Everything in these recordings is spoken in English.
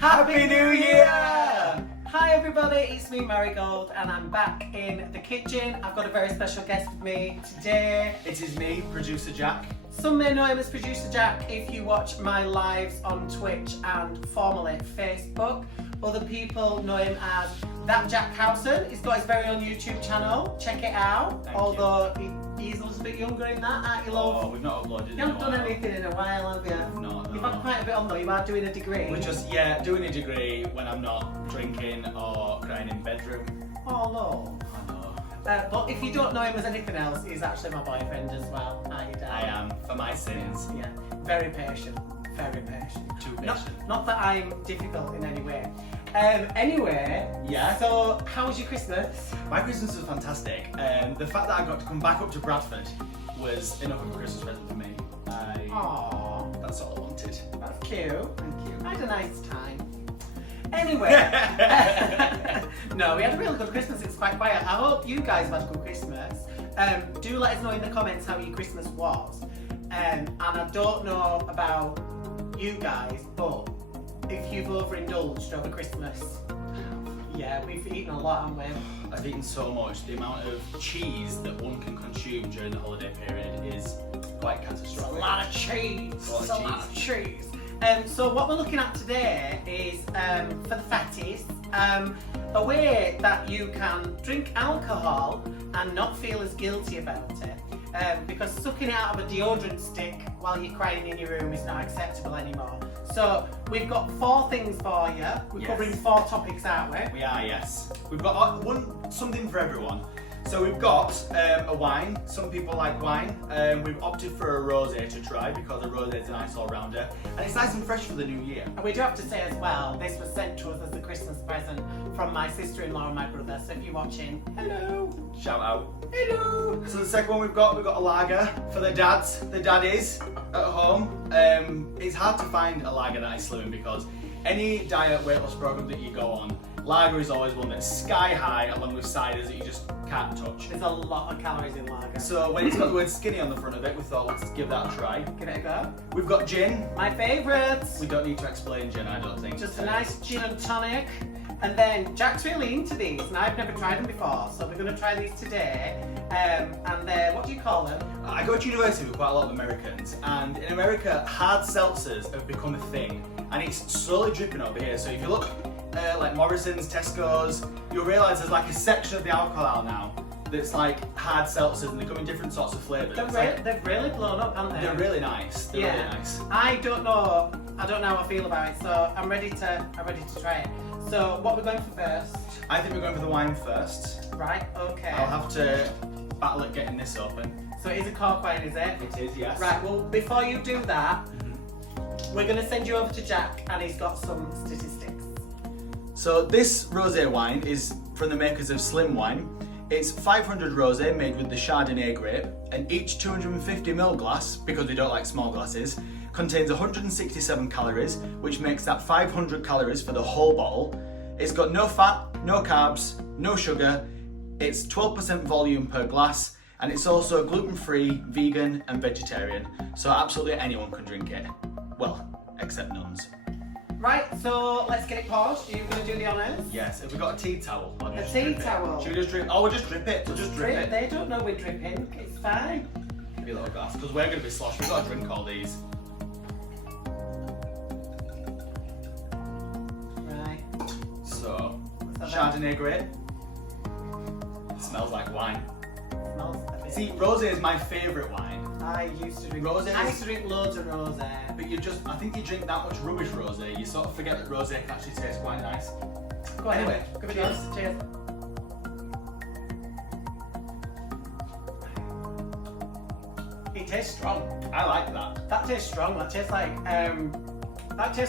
Happy New Year! Hi everybody, it's me Marigold and I'm back in the kitchen. I've got a very special guest with me today. It is me, Producer Jack. Some may know him as Producer Jack if you watch my lives on Twitch and formerly Facebook. Other people know him as That Jack Howson. He's got his very own YouTube channel. Check it out. Although he's a little bit younger in that, aren't you, love? Oh, we've not uploaded. You haven't done anything in a while, have you? No. You've had quite a bit on though. You are doing a degree. We're just, doing a degree when I'm not drinking or crying in bedroom. Oh no. I know. But if you don't know him as anything else, he's actually my boyfriend as well. Aren't you, Dad? I am, for my sins. Yeah, very patient. Very patient. Too patient. Not that I'm difficult in any way. Anyway, Yeah. So how was your Christmas? My Christmas was fantastic. The fact that I got to come back up to Bradford was enough of a Christmas present for me. Aww, That's all I wanted. that's cute. Thank you. I had a nice time. Anyway, no, we had a really good Christmas. It was quite quiet. I hope you guys had a good Christmas. Do let us know in the comments how your Christmas was. And I don't know about you guys, but if you've overindulged over Christmas, yeah, we've eaten a lot, haven't we? I've eaten so much. The amount of cheese that one can consume during the holiday period is quite catastrophic. A lot of cheese. It's a lot of cheese. So what we're looking at today is, for the fatties, a way that you can drink alcohol and not feel as guilty about it. Because sucking it out of a deodorant stick while you're crying in your room is not acceptable anymore. So we've got 4 things for you. We're covering 4 topics, aren't we? We are, yes. We've got something for everyone. So we've got a wine. Some people like wine. We've opted for a rosé to try because a rosé is a nice all-rounder. And it's nice and fresh for the new year. And we do have to say as well, this was sent to us as a Christmas present from my sister-in-law and my brother. So if you're watching, hello. Shout out. Hello. So the second one we've got a lager for the dads, the daddies at home. It's hard to find a lager that is slimming because any diet weight loss program that you go on, lager is always one that's sky high along with ciders that you just can't touch. There's a lot of calories in lager. So when it's got the word skinny on the front of it, we thought let's give that a try. Give it a go. We've got gin. My favourites. We don't need to explain gin, I don't think. Just a nice gin and tonic. And then Jack's really into these, and I've never tried them before, so we're going to try these today. And they're, what do you call them? I go to university with quite a lot of Americans, and in America, hard seltzers have become a thing, and it's slowly dripping over here. So if you look like Morrison's, Tesco's, you'll realise there's like a section of the alcohol aisle now that's like hard seltzers, and they come in different sorts of flavours. They've really blown up, haven't they? They're really nice. They're really nice. I don't know how I feel about it, so I'm ready to try it. So what we're going for first? I think we're going for the wine first. Right, okay. I'll have to battle at getting this open. So it is a cork wine, is it? It is, yes. Right, well, before you do that, we're going to send you over to Jack, and he's got some statistics. So this rosé wine is from the makers of Slim Wine. It's 500 rosé made with the Chardonnay grape, and each 250ml glass, because we don't like small glasses, contains 167 calories, which makes that 500 calories for the whole bottle. It's got no fat, no carbs, no sugar. It's 12% volume per glass, and it's also gluten-free, vegan and vegetarian, so absolutely anyone can drink it. Well, except nuns. Right, so let's get it poured. Are you going to do the honours? Yes, have we got a tea towel? A tea towel? Should we just drip? Oh, we'll just drip it. We'll just drip it. They don't know we're dripping. It's fine. Give me a little glass, because we're going to be sloshed. We've got to drink all these. Right. So, Chardonnay grape. It smells like wine. Smells a bit. See, rosé is my favourite wine. I used to drink Rosé. I used to drink loads of rosé. But I think you drink that much rubbish rosé, you sort of forget that rosé can actually taste quite nice. Go on, Anyway, give it cheers. yours. Cheers. It tastes strong. I like that. That tastes strong. That tastes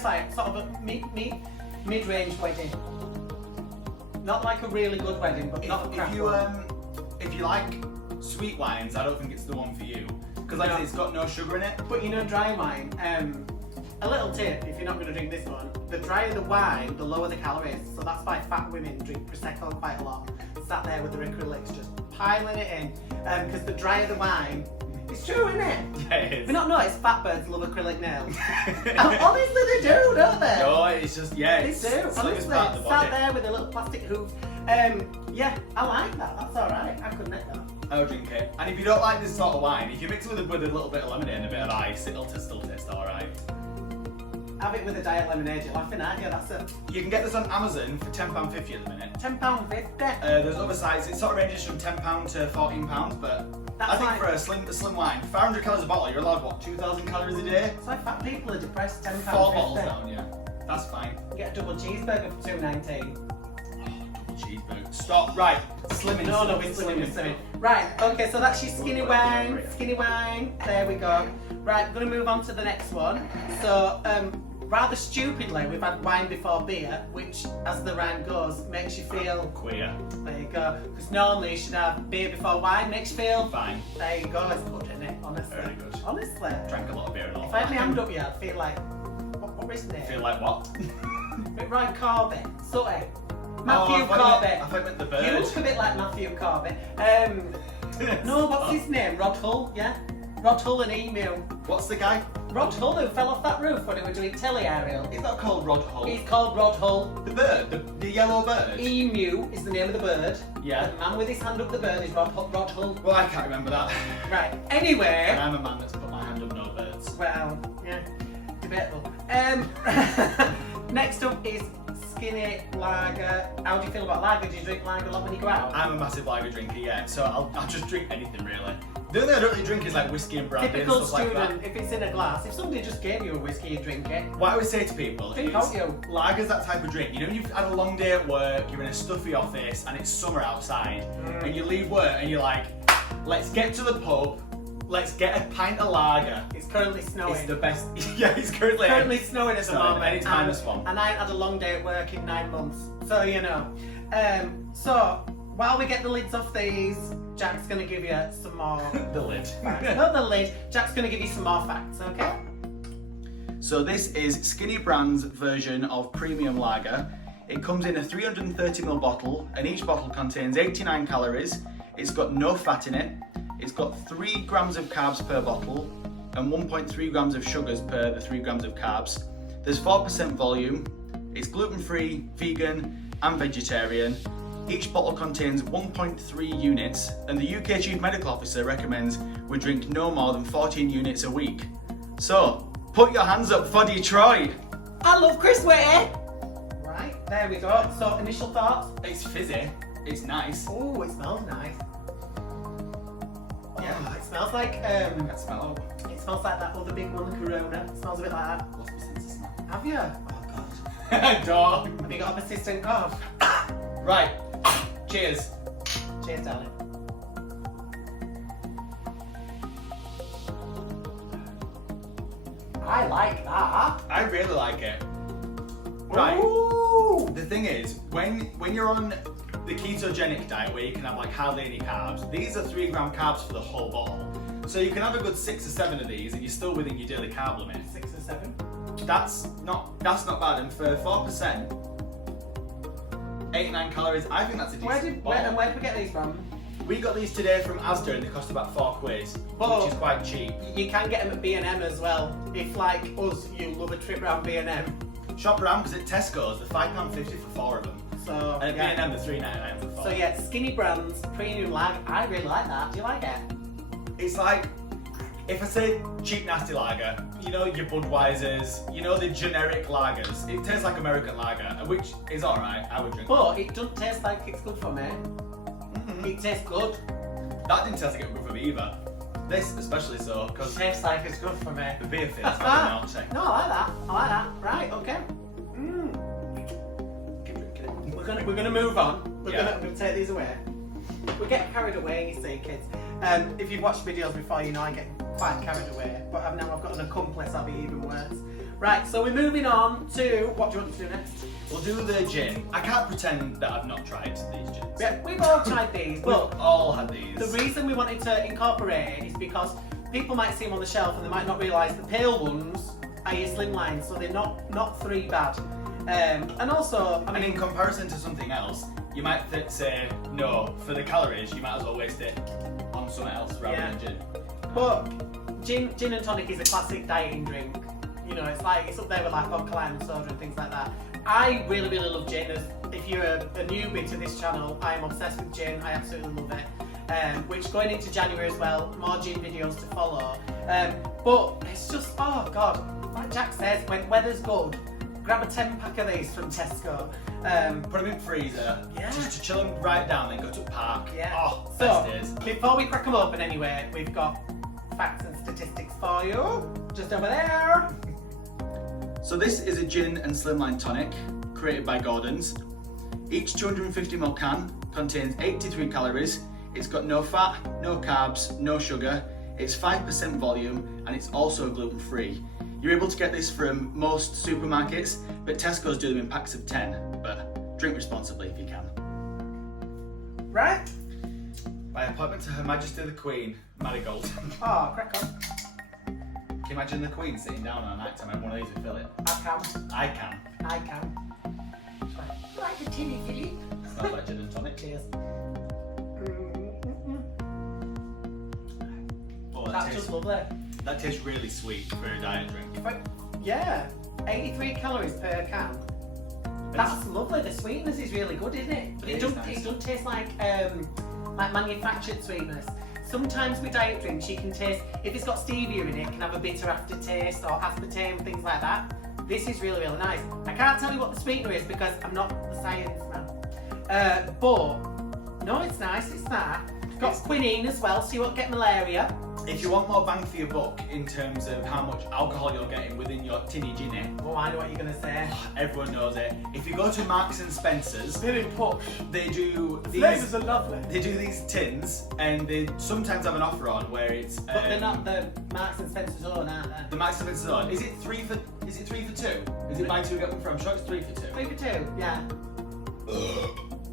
like sort of a mid-range wedding. Not like a really good wedding, but not a crap one. If you like sweet wines, I don't think it's the one for you. Because like I said, it's got no sugar in it. But you know, dry wine, a little tip if you're not going to drink this one, the drier the wine, the lower the calories. So that's why fat women drink Prosecco quite a lot. Sat there with their acrylics just piling it in. Because the drier the wine, It's true, isn't it? Yeah, it Have is. you not noticed fat birds love acrylic nails? Honestly, they do, don't they? No, it's just, yeah, They it's do. slimmest Honestly, part of the sat body. there with a little plastic hoof. Yeah, I like that. That's all right. I could make that. I'll drink it. And if you don't like this sort of wine, if you mix it with a little bit of lemonade and a bit of ice, it'll still taste alright. Have it with a diet lemonade. You're laughing, aren't you? That's it. You can get this on Amazon for £10.50 at the minute. £10.50. There's other sites, it sort of ranges from £10 to £14, but That's I think like- for a slim wine, 500 calories a bottle, you're allowed what, 2,000 calories a day? It's like fat people are depressed. £10.50. 4 bottles down, yeah. That's fine. You get a double cheeseburger for $2.19. Double cheeseburger. Stop. Right. Slimming. No, we're slimming. Right, okay, so that's your skinny wine. Skinny wine. There we go. Right, we're going to move on to the next one. So, rather stupidly, we've had wine before beer, which, as the rhyme goes, makes you feel Queer. There you go. Because normally you should have beer before wine, makes you feel Fine. There you go. It's good, isn't it? Honestly. Very good. Honestly. Drank a lot of beer and all. If I had my hand up here, I'd feel like what is it? Feel like what? Bit Ryan Corbett. Sooty. Matthew I Corbett. thought you meant the You bird. look a bit like Matthew Corbett. No, what's his name? Rod Hull, yeah? Rod Hull and Emu. What's the guy? Rod Hull who fell off that roof when he was doing telly aerial. He's not called Rod Hull. He's called Rod Hull. The bird, the yellow bird. Emu is the name of the bird. Yeah. The man with his hand up the bird is Rod Hull. Well, I can't remember that. Right. Anyway. And I'm a man that's put my hand up no birds. Well, yeah, debatable. Next up is skinny lager. How do you feel about lager? Do you drink lager a lot when you go out? I'm a massive lager drinker, yeah. So I'll just drink anything really. The only thing I don't really drink is like whiskey and brandy Typical and stuff student, like that. if it's in a glass, if somebody just gave you a whiskey, you'd drink it. What I always say to people Drink is, out you. lager's that type of drink. You know, when you've had a long day at work, you're in a stuffy office, and it's summer outside, and you leave work, and you're like, let's get to the pub, let's get a pint of lager. It's currently snowing. It's the best. Yeah, it's currently snowing at the snowing, moment. anytime and, this one. And I had a long day at work in 9 months, so you know. So while we get the lids off these, Jack's gonna give you some more. The lid. facts. Not the lid. Jack's gonna give you some more facts, okay? So this is Skinny Brand's version of premium lager. It comes in a 330ml bottle, and each bottle contains 89 calories. It's got no fat in it. It's got 3 grams of carbs per bottle and 1.3 grams of sugars per the 3 grams of carbs. There's 4% volume. It's gluten-free, vegan and vegetarian. Each bottle contains 1.3 units, and the UK Chief Medical Officer recommends we drink no more than 14 units a week. So, put your hands up for Detroit! I love Chris Whitty! Right, there we go. So, initial thoughts? It's fizzy, it's nice. Oh, it smells nice. Yeah. Oh, it smells like, I can smell it. it smells like that other big one, Corona. It smells a bit like that. What's my sense of smell? Have you? Oh god. Dog. Have you got a persistent cough? Right, cheers. Cheers, darling. I like that. I really like it. Right. Ooh. The thing is, when you're on the ketogenic diet where you can have like hardly any carbs, these are 3 gram carbs for the whole bottle. So you can have a good 6 or 7 of these and you're still within your daily carb limit. 6 or 7. That's not bad, and for 4%, 89 calories, I think that's a decent bottle. Where did we get these from? We got these today from Asda and they cost about £4, But- which is quite cheap. You can get them at B&M as well. If, like us, you love a trip round B&M. Shop around because at Tesco's, they're £5.50 for 4 of them. So, And at yeah. B&M, they're $3.99 for 4. So yeah, Skinny Brands, premium lager. I really like that. Do you like it? It's like, if I say cheap nasty lager, you know your Budweisers, you know the generic lagers. It tastes like American lager, which is alright, I would drink. But it doesn't taste like it's good for me. It tastes good. That didn't taste like it was good for me either. This especially so, It because tastes like it's good for me. the beer feels like a milkshake. No, I like that. I like that. Right, okay. Keep drinking it. We're gonna move on. We're Yeah. gonna take these away. We get carried away, you see, kids. If you've watched videos before, you know I get quite carried away. But now I've got an accomplice, I'll be even worse. Right, so we're moving on to what do you want to do next? We'll do the gin. I can't pretend that I've not tried these gins. Yeah, we've all tried these, but We've all had these. the reason we wanted to incorporate it is because people might see them on the shelf and they might not realise the pale ones are your slimline, so they're not 3 bad. And also, I And mean, in comparison to something else, you might say, no, for the calories, you might as well waste it on something else rather Yeah. than gin. But gin and tonic is a classic dieting drink. You know, it's up there with like vodka, lime and soda and things like that. I really love gin. If you're a newbie to this channel, I am obsessed with gin. I absolutely love it. Which going into January as well, more gin videos to follow. But it's just, oh God, like Jack says, when weather's good, grab a 10-pack of these from Tesco. Put them in freezer, Yeah. just to chill them right down, then go to the park. Yeah. Oh, So, best days. before we crack them open anyway, we've got facts and statistics for you. Just over there. So this is a gin and slimline tonic created by Gordon's. Each 250ml can contains 83 calories. It's got no fat, no carbs, no sugar. It's 5% volume and it's also gluten-free. You're able to get this from most supermarkets, but Tesco's do them in packs of 10. But drink responsibly if you can. Right? By appointment to Her Majesty the Queen, Marigold. Oh, crack on. Can you imagine the Queen sitting down on a night time and one of these would fill it? I can. I can. I can. Like a tinny Philip. Smells like gin and tonic. Cheers. Oh, That's just lovely. that tastes really sweet for a diet drink. Yeah, 83 calories per can. That's lovely. The sweetness is really good, isn't it? But It it is doesn't. nice. It doesn't taste like manufactured sweetness. Sometimes with diet drinks, you can taste if it's got stevia in it, it can have a bitter aftertaste or aspartame, things like that. This is really nice. I can't tell you what the sweetener is because I'm not a science man. But no, it's nice. It's that. Got quinine as well, so you won't get malaria. If you want more bang for your buck in terms of how much alcohol you're getting within your tinny ginny, Oh, I know what you're gonna say. everyone knows it. If you go to Marks and Spencer's, Very push. they do Flavors these. are lovely. They do these tins, and they sometimes have an offer on where it's. But they're not the Marks and Spencer's own, aren't they? The Marks and Spencer's on. Is it three for 2? Is it buy two get one for? I'm sure it's 3 for 2. 3 for 2, yeah.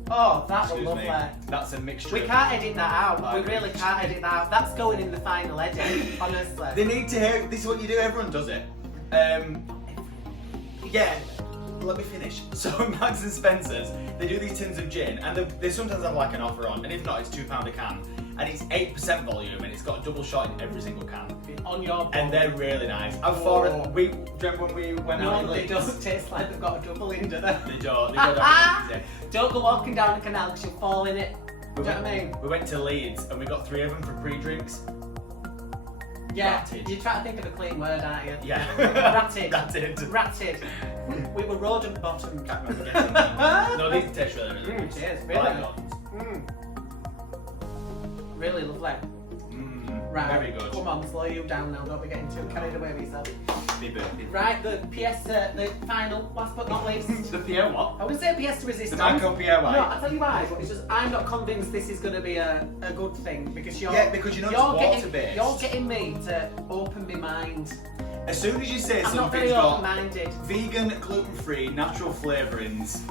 Oh, that was Excuse lovely. me. That's a mixture. We of- can't edit that out. Oh, We really can't edit that out. That's going in the final edit, honestly. They need to hear. This is what you do. Everyone does it. Yeah. Let me finish. So in Marks and Spencer's, they do these tins of gin, and they sometimes have like an offer on, and if not, it's £2 a can, and it's 8% volume, and it's got a double shot in every single can. On your bowl. And they're really nice. I've Oh. thought we remember when we went out. No, in they Leeds? don't taste like they've got a double in, do they? They don't. They go down. Don't go walking down the canal because you'll fall in it. We Do you know what I went, mean? we went to Leeds and we got 3 of them for pre-drinks. Yeah, Ratted. you try to think of a clean word, aren't you? Yeah. Ratted. That's it. Ratted. We were rodent bottom. Can't remember getting them. No, these taste really good. Cheers, I really. like Gordon's. Really lovely. Right. Very good. Come on, slow you down now. Don't be getting too carried away with yourself. Be birthday. Right, the the final, last but not least. The Pierre what? I wouldn't say pièce de resistance. The Marco Pierre wine. No, I'll tell you why. It's just I'm not convinced this is going to be a good thing because you're. Yeah, because you know it's you're getting, water-based. You're getting me to open my mind. As soon as you say I'm not very something's got open-minded. vegan, gluten-free, natural flavourings,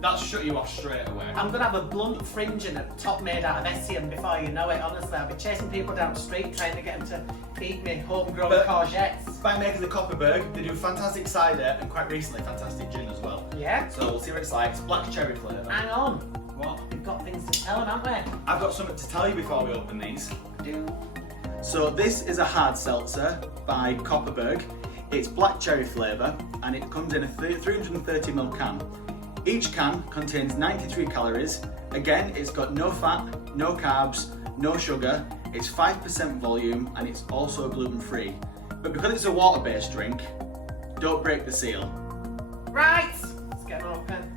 that'll shut you off straight away. I'm gonna have a blunt fringe and a top made out of Essium before you know it. Honestly, I'll be chasing people down the street trying to get them to eat me homegrown But- courgettes. By making the Copperberg, they do fantastic cider and quite recently fantastic gin as well. Yeah. So we'll see what it's like. It's black cherry flavour. Hang on. What? We've got things to tell them, haven't we? I've got something to tell you before we open these. Do. So this is a hard seltzer by Copperberg. It's black cherry flavour and it comes in a 330ml can. Each can contains 93 calories. Again, it's got no fat, no carbs, no sugar. It's 5% volume and it's also gluten-free. But because it's a water-based drink, don't break the seal. Right. Let's get them open.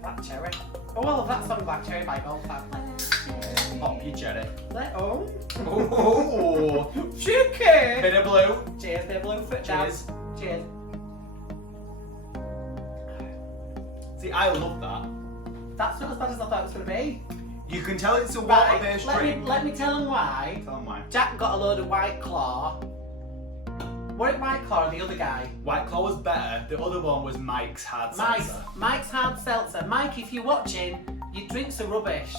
Black cherry. Oh, well, that's on Black Cherry by Goldfarb. Pop your cherry. Oh. Oh, Cheeky. bit of blue. Cheers, they're blue foot Cheers. Cheers. See, I love that. That's not as bad as I thought it was going to be. You can tell it's a Right, water-based let me drink. tell them why. Tell them why. Jack got a load of White Claw. Was it White Claw or the other guy? White Claw was better. The other one was Mike's hard seltzer. Mike's hard seltzer. Mike, if you're watching, your drinks are rubbish.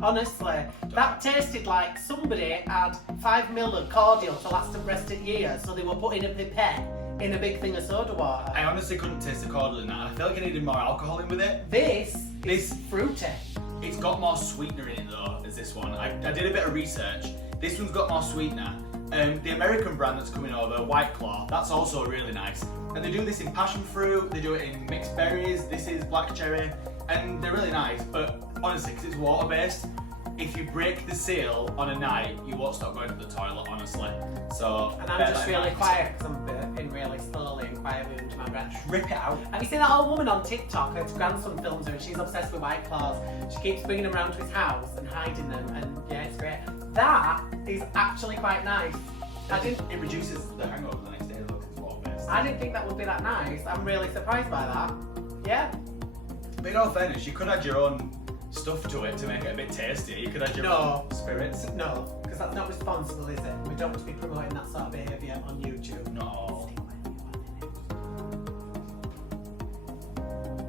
Honestly, that tasted like somebody had 5 ml of cordial to last them rest of year, so they were putting a pipette in a big thing of soda water. I honestly couldn't taste the cordial in that. I feel like I needed more alcohol in with it. This This- is fruity. It's got more sweetener in it though, as this one. I did a bit of research. This one's got more sweetener. The American brand that's coming over, White Claw, that's also really nice. And they do this in passion fruit, they do it in mixed berries, this is black cherry, and they're really nice. But honestly, because it's water based, if you break the seal on a night, you won't stop going to the toilet, honestly. So, and I'm just really quiet because I'm burping really slowly and quietly under my breath. Rip it out. Have you seen that old woman on TikTok? Her grandson films her and she's obsessed with White Claws. She keeps bringing them around to his house and hiding them, and yeah, it's great. That is actually quite nice. It reduces the hangover the next day, though, because it's water based. I didn't think that would be that nice. I'm really surprised by that. Yeah. But in all fairness, you could add your own stuff to it to make it a bit tastier. You could add your own spirits. No, because that's not responsible, is it? We don't want to be promoting that sort of behaviour on YouTube. No.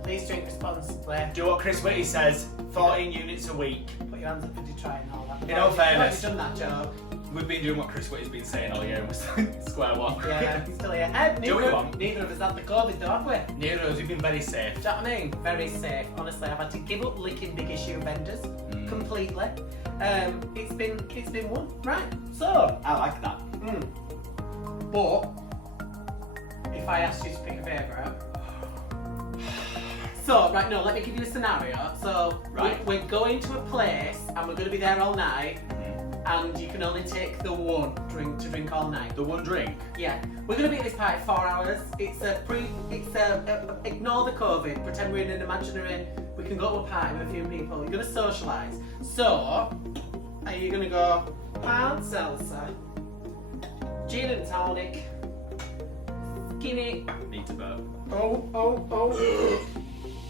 Please drink responsibly. Do what Chris Whitty says, 14 units a week. Put your hands up for Detroit and all that. In all fairness, I've done that joke. We've been doing what Chris Whitty's been saying all year and we're square one. Yeah, he's still here. Do what you want. Neither of us had the COVID, though, have we? Neither of us, we've been very safe. Do you know what I mean? Very safe. Honestly, I've had to give up licking big issue vendors completely. It's been one. Right. So I like that. But if I asked you to pick a favourite. So, right, no, let me give you a scenario. So, right. we're going to a place and we're going to be there all night, and you can only take the one drink to drink all night. The one drink? Yeah. We're going to be at this party 4 hours. Ignore the COVID, pretend we're in an imaginary, we can go to a party with a few people. You're going to socialise. So, are you going to go hard seltzer, gin and tonic, skinny... Need to burp.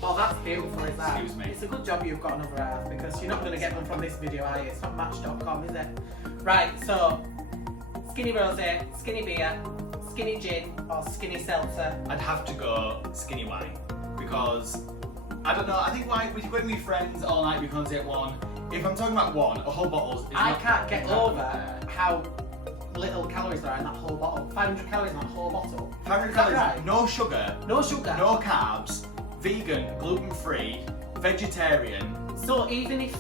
Oh, that's beautiful, is that? Excuse me. It's a good job you've got another half, because you're not going to get one from this video, are you? It's not Match.com, is it? Right, so, skinny rosé, skinny beer, skinny gin, or skinny seltzer. I'd have to go skinny wine, because, I don't know, I think wine, when you're with friends all night, we can only take one. If I'm talking about one, a whole bottle is I can't get over how little calories there are in that whole bottle. 500 calories in that whole bottle. 500 Is that calories, right? no sugar, No sugar. no carbs, vegan, gluten-free, vegetarian. So even if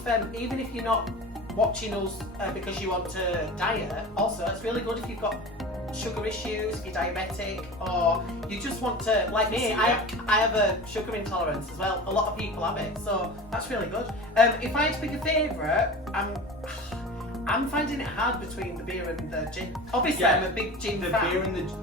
you're not watching us because you want to diet, also it's really good if you've got sugar issues, if you're diabetic, or you just want to, like me, I have a sugar intolerance as well. A lot of people have it, so that's really good. If I had to pick a favourite, I'm finding it hard between the beer and the gin. Obviously, I'm a big gin fan.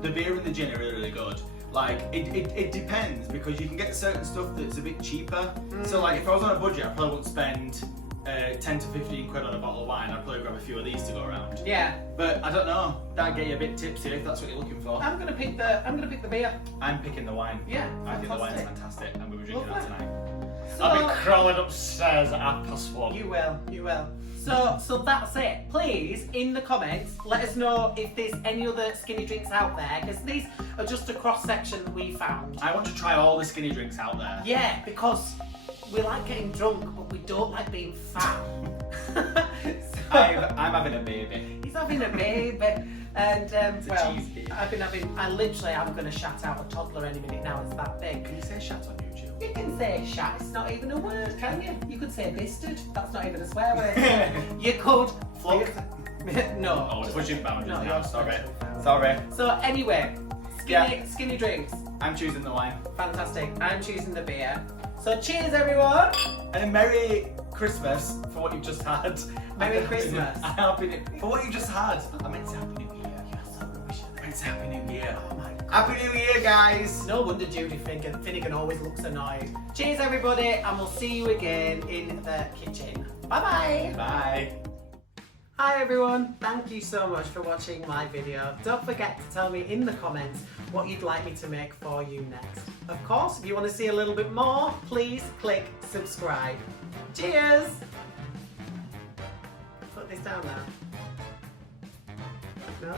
The beer and the gin are really, really good. Like, it depends, because you can get certain stuff that's a bit cheaper. So like, if I was on a budget, I probably wouldn't spend 10 to 15 quid on a bottle of wine. I'd probably grab a few of these to go around. Yeah. But I don't know, that'd get you a bit tipsy if that's what you're looking for. I'm gonna pick the beer. I'm picking the wine. Yeah. I think the wine's fantastic. I'm gonna be drinking that tonight. So, I'll be crawling upstairs at 1:30. You will. So that's it. Please, in the comments, let us know if there's any other skinny drinks out there, because these are just a cross section that we found. I want to try all the skinny drinks out there. Yeah, because we like getting drunk, but we don't like being fat. I'm having a baby. He's having a baby. And cheese baby. I'm going to shout out a toddler any minute now. It's that big. Can you say shat on YouTube? You can say shat. It's not even a word, can you? You could say bisted. That's not even a swear word. You could Fuck. No. Oh, we're pushing boundaries No, now. you're Sorry. pushing Sorry. So anyway, skinny drinks. I'm choosing the wine. Fantastic. I'm choosing the beer. So cheers, everyone. And a Merry Christmas for what you've just had. Merry Christmas. For what you just had. I meant to say Happy New Year. You're so rubbish. I meant to say Happy New Year. Oh my God. Happy New Year, guys. No wonder Judy Finnegan always looks annoyed. Cheers, everybody, and we'll see you again in the kitchen. Bye-bye. Bye. Hi everyone, thank you so much for watching my video. Don't forget to tell me in the comments what you'd like me to make for you next. Of course, if you want to see a little bit more, please click subscribe. Cheers! Put this down now. No?